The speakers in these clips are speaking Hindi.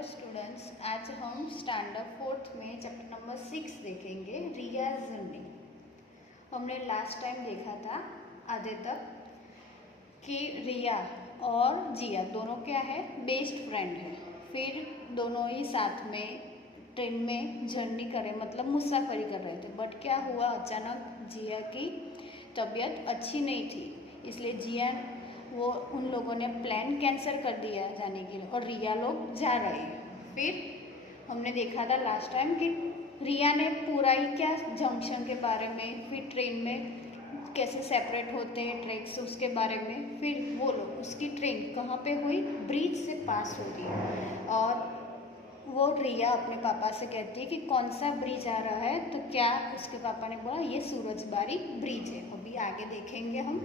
हेलो स्टूडेंट्स, आज हम स्टैंडर्ड फोर्थ में चैप्टर नंबर 6 देखेंगे, रिया जर्नी। हमने लास्ट टाइम देखा था आधे तक कि रिया और जिया दोनों क्या है, बेस्ट फ्रेंड है। फिर दोनों ही साथ में ट्रेन में जर्नी करें, मतलब मुसाफरी कर रहे थे। बट क्या हुआ, अचानक जिया की तबीयत अच्छी नहीं थी, इसलिए जिया वो उन लोगों ने प्लान कैंसिल कर दिया जाने के लिए और रिया लोग जा रहे हैं। फिर हमने देखा था लास्ट टाइम कि रिया ने पूरा ही क्या जंक्शन के बारे में, फिर ट्रेन में कैसे सेपरेट होते हैं ट्रैक्स उसके बारे में। फिर वो लोग उसकी ट्रेन कहाँ पे हुई, ब्रिज से पास होती है और वो रिया अपने पापा से कहती है कि कौन सा ब्रिज आ रहा है, तो क्या उसके पापा ने बोला ये सूरजबारी ब्रिज है। अभी आगे देखेंगे हम।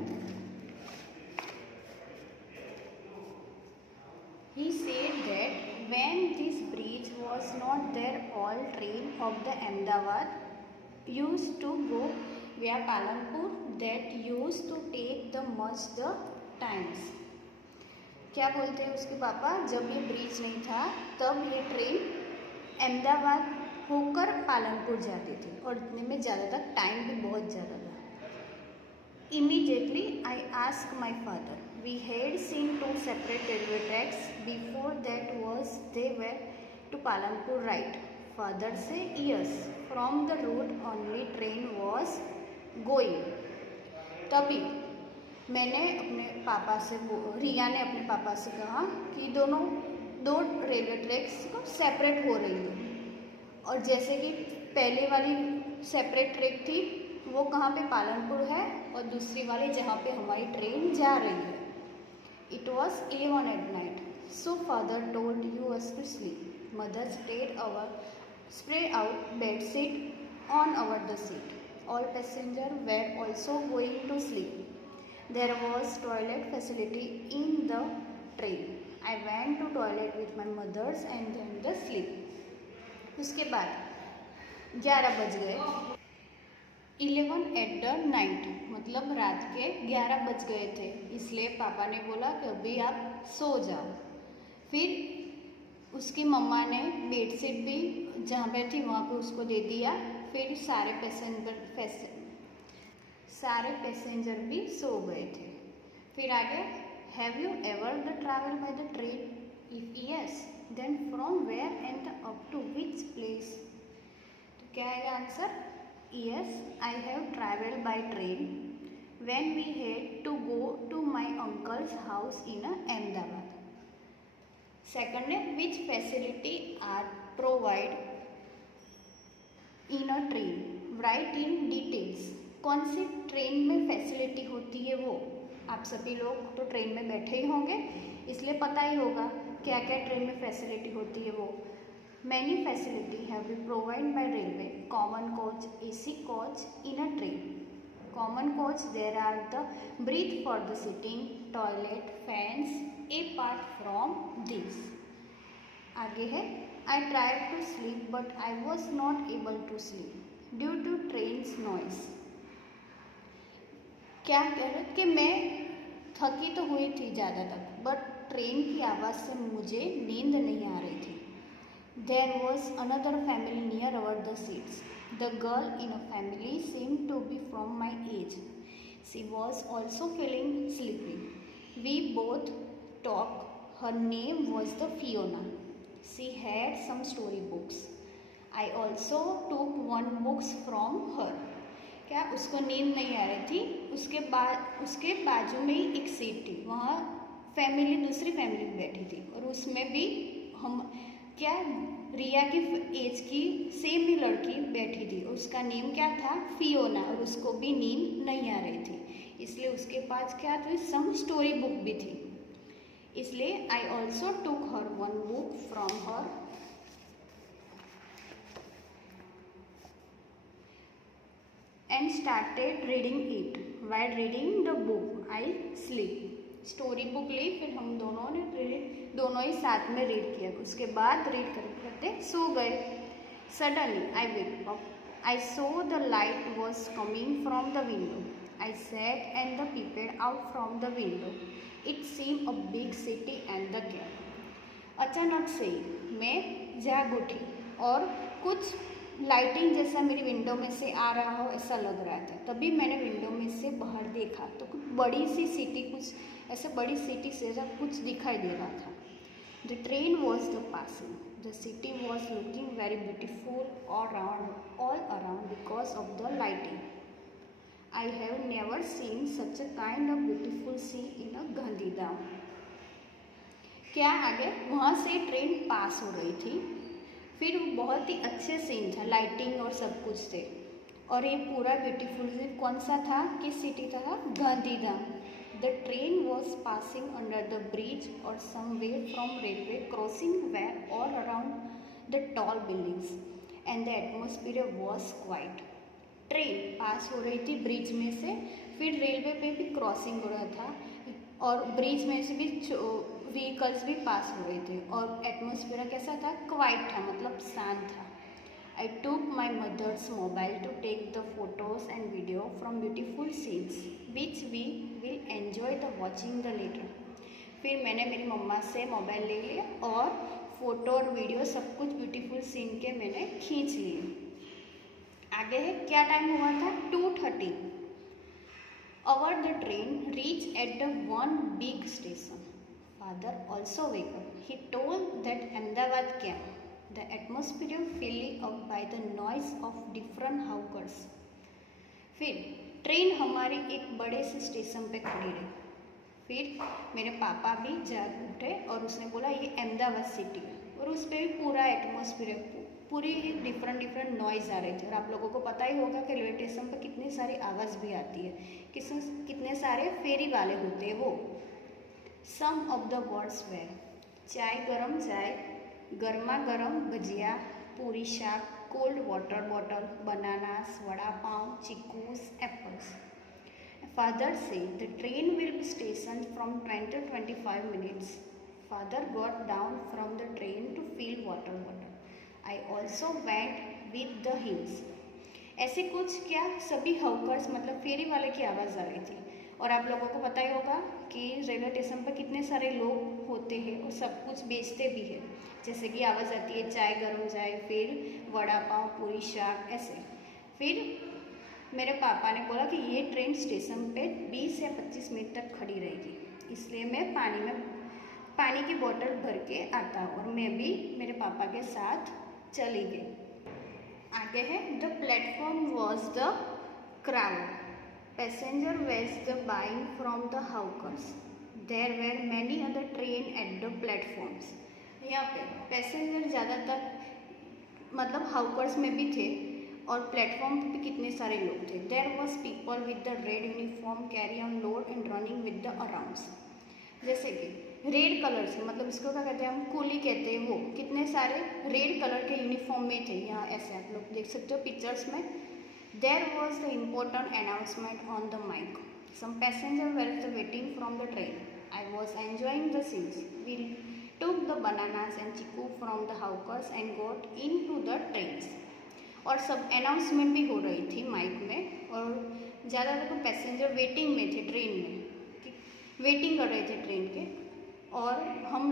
He said that when this bridge was not there, all train of the Ahmedabad used to go via Palanpur that used to take the much the times. क्या बोलते हैं उसके पापा, जब ये ब्रिज नहीं था तब ये ट्रेन अहमदाबाद होकर पालनपुर जाती थी और इतने में ज़्यादा तक टाइम भी बहुत ज़्यादा था। Immediately I asked my father. We had seen two separate railway tracks. Before that was they were to Palanpur, right? Father said yes. From the route only train was going. तभी मैंने अपने पापा से रिया ने अपने पापा से कहा कि दोनों दो रेलवे ट्रैक्स को सेपरेट हो रही है, और जैसे कि पहले वाली सेपरेट ट्रैक थी वो कहाँ पे, पालनपुर है, और दूसरी वाली जहाँ पे हमारी ट्रेन जा रही है। It was 11 at night, so father told us to sleep. Mother spread out bed sheet on our the seat. All passengers were also going to sleep. There was toilet facility in the train. I went to toilet with my mothers and then the sleep. उसके बाद 11 बज गए, 11 एट द नाइट, मतलब रात के 11 बज गए थे, इसलिए पापा ने बोला कि अभी आप सो जाओ। फिर उसकी मम्मा ने बेडशीट भी जहाँ पे थी वहाँ पे उसको दे दिया। फिर सारे पैसेंजर भी सो गए थे। फिर आगे, have you ever the travel by the train? If yes, then from where and up to which place? तो क्या है answer? Yes, I have travelled by train when we had to go to my uncle's house in Ahmedabad. Second है, which facility are provided in a train? Write in details. कौन सी ट्रेन में फैसिलिटी होती है वो? आप सभी लोग तो ट्रेन में बैठे ही होंगे, इसलिए पता ही होगा क्या क्या ट्रेन में फैसिलिटी होती है वो। Many facilities have been provided by railway. Common coach, AC coach in a train. Common coach, there are the breath for the sitting, toilet, fans. Apart from this, आगे है, I tried to sleep but I was not able to sleep due to train's noise. क्या कह रहे कि मैं थकी तो हुई थी ज़्यादा तक, बट ट्रेन की आवाज़ से मुझे नींद नहीं आ रही थी। There was another family near our the seats. The girl in a family seemed to be from my age. She was also feeling sleepy. We both talked. Her name was the Fiona. She had some story books. I also took one books from her. क्या उसको नींद नहीं आ रही थी? उसके बाजू में ही एक सीट थी, वहाँ दूसरी फैमिली बैठी थी, और उसमें भी हम क्या रिया की एज की सेम ही लड़की बैठी थी, उसका नेम क्या था, फियोना, और उसको भी नींद नहीं आ रही थी, इसलिए उसके पास क्या थी, सम स्टोरी बुक भी थी, इसलिए I also took her one book from her and started reading it. While reading the book I sleep. Story book ली, फिर हम दोनों ही साथ में रीड किया, उसके बाद रीड करते सो गए। Suddenly I wake up, I saw the light was coming from the window. I sat and the peeped out from the window. It seem a big city and the cab. अचानक से मैं जाग उठी और कुछ लाइटिंग जैसा मेरी विंडो में से आ रहा हो ऐसा लग रहा था। तभी मैंने विंडो में से बाहर देखा तो कुछ बड़ी सी सिटी, कुछ ऐसे बड़ी सिटी से सब कुछ दिखाई दे रहा था। The train was the passing, the city was looking very beautiful all around because of the lighting. I have never seen such a kind of beautiful sea in a Gandhidham. क्या आगे वहाँ से ट्रेन पास हो रही थी, फिर बहुत ही अच्छे सीन था, लाइटिंग और सब कुछ थे। और ये पूरा ब्यूटीफुल सीन कौन सा था, किस सिटी था? Gandhidham. The train was passing under the bridge और somewhere from railway crossing where all around the tall buildings and the atmosphere was quite. Train pass हो रही थी ब्रिज में से, फिर रेलवे पे भी क्रॉसिंग हो रहा था और ब्रिज में से भी व्हीकल्स भी पास हो रहे थे और एटमोसफियर कैसा था? क्वाइट था, मतलब शांत था। I took my mother's mobile to take the photos and video from beautiful scenes which we will enjoy the watching the later. फिर मैंने मेरी मम्मा से मोबाइल ले लिया और फोटो और वीडियो सब कुछ ब्यूटीफुल सीन के मैंने खींच लिए। आगे है, क्या टाइम हुआ था? 2:30। Our the train reached at the one big station. Father also wake up. He told that Ahmedabad came. The atmosphere filled up by the noise of different hawkers. फिर ट्रेन हमारी एक बड़े से स्टेशन पे खड़ी रही। फिर मेरे पापा भी जाग उठे और उसने बोला ये अहमदाबाद सिटी है, और उस पर भी पूरा एटमोसफियर पूरी डिफरेंट नॉइज़ आ रही थी। और आप लोगों को पता ही होगा कि रेलवे स्टेशन पर कितनी सारी आवाज़ भी आती है, कितने सारे फेरी वाले होते हैं वो। Some of the words were chai garam chai, garma garam bhajiya, puri shaak, cold water bottle, bananas, vada pav, chikoos, apples. Father said the train will be station from 20 to 25 minutes. Father got down from the train to fill water bottle. I also went with the hills. ऐसे कुछ क्या सभी हॉकर्स मतलब फेरी वाले की आवाज़ आ रही थी। और आप लोगों को पता ही होगा कि रेलवे स्टेशन पर कितने सारे लोग होते हैं और सब कुछ बेचते भी हैं, जैसे कि आवाज़ आती है चाय गरम चाय, फिर वड़ा पाव, पूरी शाक, ऐसे। फिर मेरे पापा ने बोला कि ये ट्रेन स्टेशन पे 20 या 25 मिनट तक खड़ी रहेगी, इसलिए मैं पानी की बोतल भर के आता और मैं भी मेरे पापा के साथ चली गई। आगे है, the platform was the crowd, passenger was the buying from the hawkers, there were many other train at the platforms. यहाँ पे पैसेंजर ज़्यादातर मतलब हाउकर्स में भी थे और प्लेटफॉर्म पे भी कितने सारे लोग थे। There was people with the red uniform carry on load and running with the arounds. जैसे कि रेड कलर से, मतलब इसको क्या कहते हैं हम? कूली कहते हैं। वो कितने सारे रेड कलर के यूनिफॉर्म में थे। यहाँ ऐसे आप लोग देख सकते हो पिक्चर्स में। There was the important announcement on the mic, some passenger were waiting from the train, I was enjoying the scenes, we took the bananas and chikoo from the hawkers and got into the trains. और सब अनाउंसमेंट भी हो रही थी माइक में, और ज़्यादातर तो पैसेंजर वेटिंग में थे, ट्रेन में वेटिंग कर रहे थे ट्रेन के। और उन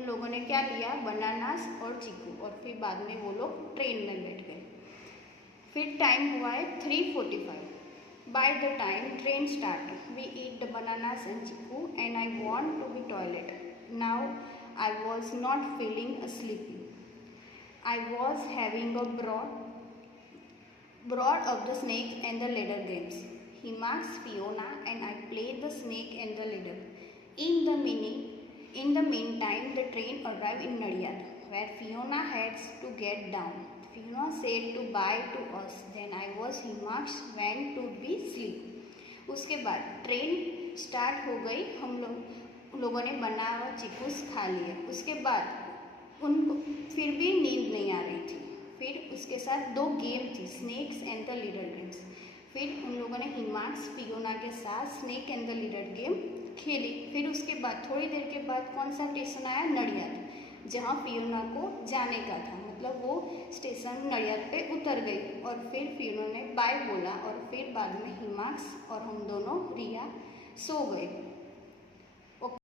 लोगों ने क्या लिया? बनानास और चीकू, और फिर बाद में वो लोग ट्रेन में बैठ गए। फिर टाइम हुआ है 3:45। By the time train start we eat the bananas and chikoo and I want to be toilet. Now I was not feeling sleepy, I was having a broad of the snake and the ladder games. He marks Fiona and I played the snake and the ladder. In the meantime, the train arrived in Nadiyad, where Fiona had to get down. Fiona said to bye to us. Then I was Himax went to be sleep. उसके बाद ट्रेन स्टार्ट हो गई, हम लोगों ने बना हुआ चिकूस खा लिए। उसके बाद उनको फिर भी नींद नहीं आ रही थी। फिर उसके साथ 2 गेम थी, snakes and the leader games. फिर उन लोगों ने हिमाक्स फियोना के साथ snake and the leader game खेली। फिर उसके बाद थोड़ी देर के बाद कौन सा स्टेशन आया? नडियाद, जहाँ फियोना को जाने का था, मतलब वो स्टेशन नडियाद पे उतर गई। और फिर फियोना ने बाय बोला और फिर बाद में हिमाक्स और हम दोनों रिया सो गए।